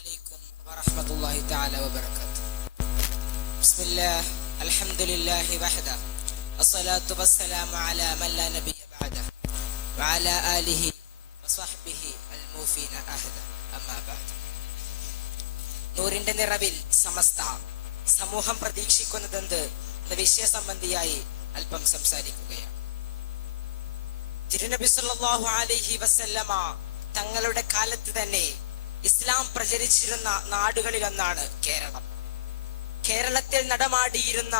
عليكم ورحمة الله تعالى وبركاته. بسم الله الحمد لله وحده الصلاة والسلام على من لا نبي بعده وعلى آله وصحبه الموفين أهدا أما بعد. നൂറിന്റെ നിറവിൽ സമസ്ത സമൂഹം പ്രതീക്ഷിക്കുന്നതെന്ത് എന്ന വിഷയ സംബന്ധിയായി അല്പം സംസാരിക്കുകയാണ്. തിരുനബി സല്ലല്ലാഹു അലൈഹി വസല്ലമ തങ്ങളുടെ കാലത്ത് തന്നെ ഇസ്ലാം പ്രചരിച്ചിരുന്ന നാടുകളിലൊന്നാണ് കേരളം. കേരളത്തിൽ നടമാടിയിരുന്ന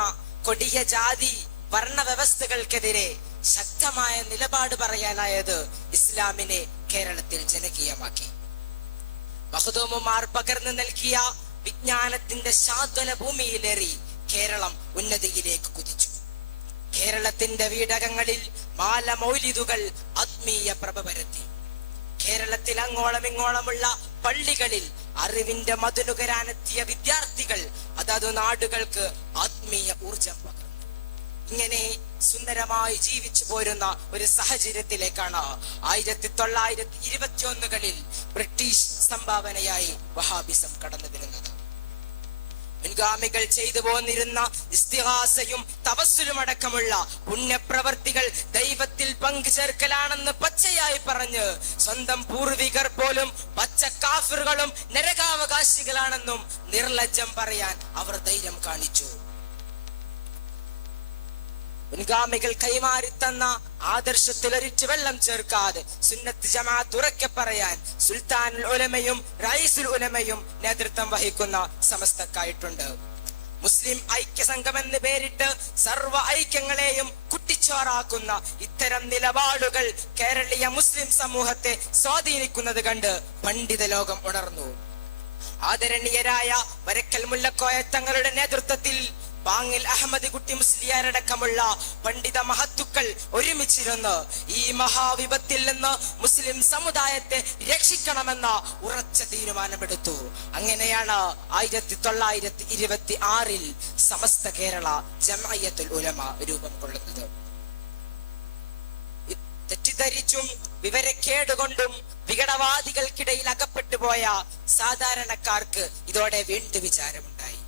കൊടിയ ജാതി വർണ്ണ വ്യവസ്ഥകൾക്കെതിരെ ശക്തമായ നിലപാട് പറയാനായത് ഇസ്ലാമിനെ കേരളത്തിൽ ജനകീയമാക്കി. മഖ്ദൂമുമാർ പകർന്നു നൽകിയ വിജ്ഞാനത്തിന്റെ ശാദ്വല ഭൂമിയിലേറി കേരളം ഉന്നതിയിലേക്ക് കുതിച്ചു. കേരളത്തിന്റെ വീടകങ്ങളിൽ മാലമൗലിദുകൾ ആത്മീയ പ്രഭ പരത്തി. കേരളത്തിൽ അങ്ങോളം ഇങ്ങോളമുള്ള പള്ളികളിൽ അറിവിന്റെ മധുനുകരാനെത്തിയ വിദ്യാർത്ഥികൾ അതത് നാടുകൾക്ക് ആത്മീയ ഊർജം പകർന്നു. ഇങ്ങനെ സുന്ദരമായി ജീവിച്ചു പോരുന്ന ഒരു സാഹചര്യത്തിലേക്കാണ് 1921 ബ്രിട്ടീഷ് സംഭാവനയായി വഹാബിസം കടന്നു വരുന്നത്. മുൻഗാമികൾ ചെയ്തു പോന്നിരുന്ന ഇസ്തിഗാസയും തവസ്സുലും അടക്കമുള്ള പുണ്യപ്രവർത്തികൾ ദൈവത്തിൽ പങ്കുചേർക്കലാണെന്ന് പച്ചയായി പറഞ്ഞ് സ്വന്തം പൂർവികർ പോലും പച്ച കാഫിറുകളും നരകാവകാശികളാണെന്നും നിർലജ്ജം പറയാൻ അവർ ധൈര്യം കാണിച്ചു. മുൻഗാമികൾ കൈമാറി തന്ന ആദർശത്തിൽ ഒരിറ്റ് വെള്ളം ചേർക്കാതെ സുന്നത്ത് ജമാഅത്ത് ഉറക്കെ പറയാൻ സുൽത്താനുൽ ഉലമയും റയീസുൽ ഉലമയും നേതൃത്വം വഹിക്കുന്ന സമസ്തക്കായിട്ടുണ്ട്. മുസ്ലിം ഐക്യ സംഘം എന്ന് പേരിട്ട് സർവ്വ ഐക്യങ്ങളെയും കുട്ടിച്ചോറാക്കുന്ന ഇത്തരം നിലപാടുകൾ കേരളീയ മുസ്ലിം സമൂഹത്തെ സ്വാധീനിക്കുന്നത് കണ്ട് പണ്ഡിത ലോകം ഉണർന്നു. ആദരണീയരായ വരക്കൽ മുല്ലക്കോയ തങ്ങളുടെ നേതൃത്വത്തിൽ പാങ്ങിൽ അഹമ്മദ് കുട്ടി മുസ്ലിയാരടക്കമുള്ള പണ്ഡിത മഹത്തുക്കൾ ഒരുമിച്ചിരുന്ന് ഈ മഹാവിപത്തിൽ നിന്ന് മുസ്ലിം സമുദായത്തെ രക്ഷിക്കണമെന്ന ഉറച്ച തീരുമാനമെടുത്തു. അങ്ങനെയാണ് 1926 സമസ്ത കേരള ജംഇയ്യത്തുൽ ഉലമ രൂപം കൊള്ളുന്നത്. തെറ്റിദ്ധരിച്ചും വിവരക്കേടുകൊണ്ടും വിഘടവാദികൾക്കിടയിൽ അകപ്പെട്ടു പോയ സാധാരണക്കാർക്ക് ഇതോടെ വീണ്ടും വിചാരമുണ്ടായി.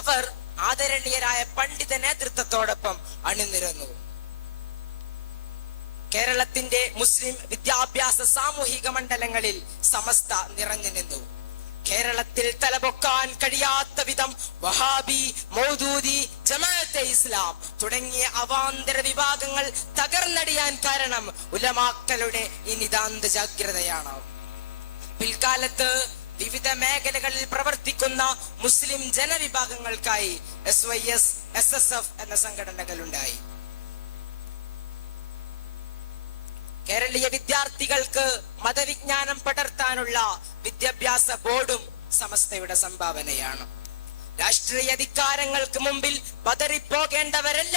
അവർ ആദരണീയരായ പണ്ഡിത നേതൃത്വത്തോടൊപ്പം അണിനിരന്നു. കേരളത്തിന്റെ മുസ്ലിം വിദ്യാഭ്യാസ സാമൂഹിക മണ്ഡലങ്ങളിൽ സമസ്ത നിറഞ്ഞു നിന്നു. കേരളത്തിൽ തലപൊക്കാൻ കഴിയാത്ത വിധം വഹാബി, മൗദൂദി, ജമാഅത്തെ ഇസ്ലാം തുടങ്ങിയ അവാന്തര വിഭാഗങ്ങൾ തകർന്നടിയാൻ കാരണം ഉലമാക്കളുടെ ഈ നിതാന്ത ജാഗ്രതയാണ്. പിൽക്കാലത്ത് വിവിധ മേഖലകളിൽ പ്രവർത്തിക്കുന്ന മുസ്ലിം ജനവിഭാഗങ്ങൾക്കായി SYS, SSF എന്ന സംഘടനകൾ ഉണ്ടായി. കേരളീയ വിദ്യാർത്ഥികൾക്ക് മതവിജ്ഞാനം പടർത്താനുള്ള വിദ്യാഭ്യാസ ബോർഡും സമസ്തയുടെ സംഭാവനയാണ്. രാഷ്ട്രീയ അധികാരങ്ങൾക്ക് മുമ്പിൽ പതറിപ്പോകേണ്ടവരല്ല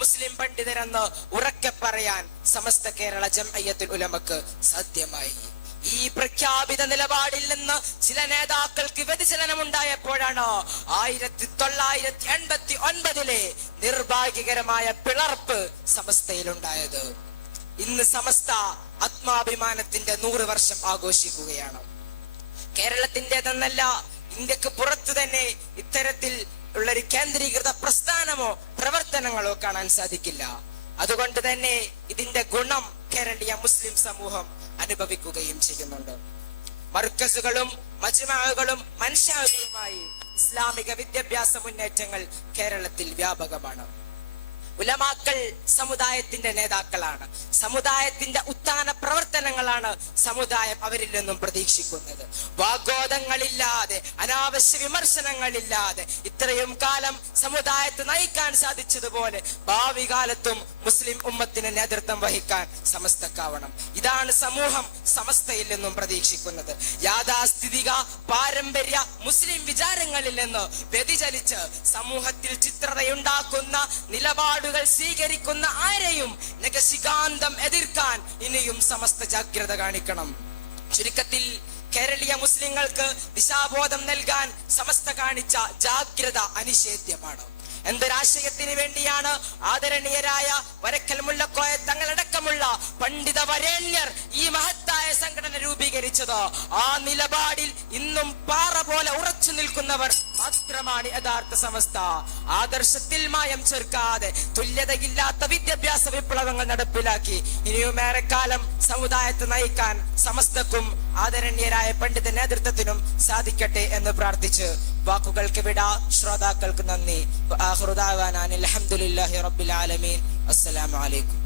മുസ്ലിം പണ്ഡിതരെന്ന് ഉറക്കെ പറയാൻ സമസ്ത കേരള ജംഇയ്യത്തുൽ ഉലമക്ക് സാധ്യമായി. ഈ പ്രഖ്യാപിത നിലപാടിൽ നിന്ന് ചില നേതാക്കൾക്ക് വ്യതിചലനമുണ്ടായപ്പോഴാണ് 1989 നിർഭാഗ്യകരമായ പിളർപ്പ് സമസ്തയിലുണ്ടായത്. ഇന്ന് സമസ്ത ആത്മാഭിമാനത്തിന്റെ 100 വർഷം ആഘോഷിക്കുകയാണ്. കേരളത്തിൻ്റെതെന്നല്ല, ഇന്ത്യക്ക് പുറത്തു തന്നെ ഇത്തരത്തിൽ ഉള്ളൊരു കേന്ദ്രീകൃത പ്രസ്ഥാനമോ പ്രവർത്തനങ്ങളോ കാണാൻ സാധിക്കില്ല. അതുകൊണ്ട് തന്നെ ഇതിന്റെ ഗുണം കേരളീയ മുസ്ലിം സമൂഹം അനുഭവിക്കുകയും ചെയ്യുന്നുണ്ട്. മർക്കസുകളും മജ്മഅകളും മൻശഅകളുമായി ഇസ്ലാമിക വിദ്യാഭ്യാസ മുന്നേറ്റങ്ങൾ കേരളത്തിൽ വ്യാപകമാണ്. ഉലമാക്കൾ സമുദായത്തിന്റെ നേതാക്കളാണ്. സമുദായത്തിന്റെ ഉത്ഥാന പ്രവർത്തനങ്ങളാണ് സമുദായം അവരിൽ നിന്നും പ്രതീക്ഷിക്കുന്നത്. വാഗ്വാദങ്ങളില്ലാതെ, അനാവശ്യ വിമർശനങ്ങളില്ലാതെ ഇത്രയും കാലം സമുദായത്തെ നയിക്കാൻ സാധിച്ചതുപോലെ ഭാവി കാലത്തും മുസ്ലിം ഉമ്മത്തിന് നേതൃത്വം വഹിക്കാൻ സമസ്തക്കാവണം. ഇതാണ് സമൂഹം സമസ്തയിൽ നിന്നും പ്രതീക്ഷിക്കുന്നത്. യാഥാസ്ഥിതിക പാരമ്പര്യ മുസ്ലിം വിചാരങ്ങളിൽ നിന്ന് വ്യതിചലിച്ച് സമൂഹത്തിൽ ചിത്രതയുണ്ടാക്കുന്ന നിലപാടുകൾ സ്വീകരിക്കുന്ന ആരെയും നഖശികാന്തം എതിർക്കാൻ ഇനിയും സമസ്ത ജാഗ്രത കാണിക്കണം. ചുരുക്കത്തിൽ കേരളീയ മുസ്ലിങ്ങൾക്ക് ദിശാബോധം നൽകാൻ സമസ്ത കാണിച്ച ജാഗ്രത അനിഷേധ്യമാണ്. എന്തൊരാശയത്തിന് വേണ്ടിയാണ് ആദരണീയരായ വരക്കൽ മുല്ലക്കോയ തങ്ങളടക്കമുള്ള പണ്ഡിത വരേണ്യർ ഈ മഹത്തായ സംഘടന രൂപീകരിച്ചത്. ആ നിലപാടിൽ ഇന്നും പാറ പോലെ ഉറച്ചു നിൽക്കുന്നവർ മാത്രമാണ് യഥാർത്ഥ സമസ്ത. ആദർശത്തിൽ മായം ചേർക്കാതെ തുല്യതയില്ലാത്ത വിദ്യാഭ്യാസ വിപ്ലവങ്ങൾ നടപ്പിലാക്കി ഇനിയും ഏറെക്കാലം സമുദായത്തെ നയിക്കാൻ സമസ്തക്കും ആദരണീയരായ പണ്ഡിത നേതൃത്വത്തിനും സാധിക്കട്ടെ എന്ന് പ്രാർത്ഥിച്ച് വാക്കുകൾക്ക് വിട. ശ്രോതാക്കൾക്ക് നന്ദി. അൽഹംദുലില്ലാഹി റബ്ബിൽ ആലമീൻ. അസ്സലാമു അലൈക്കും.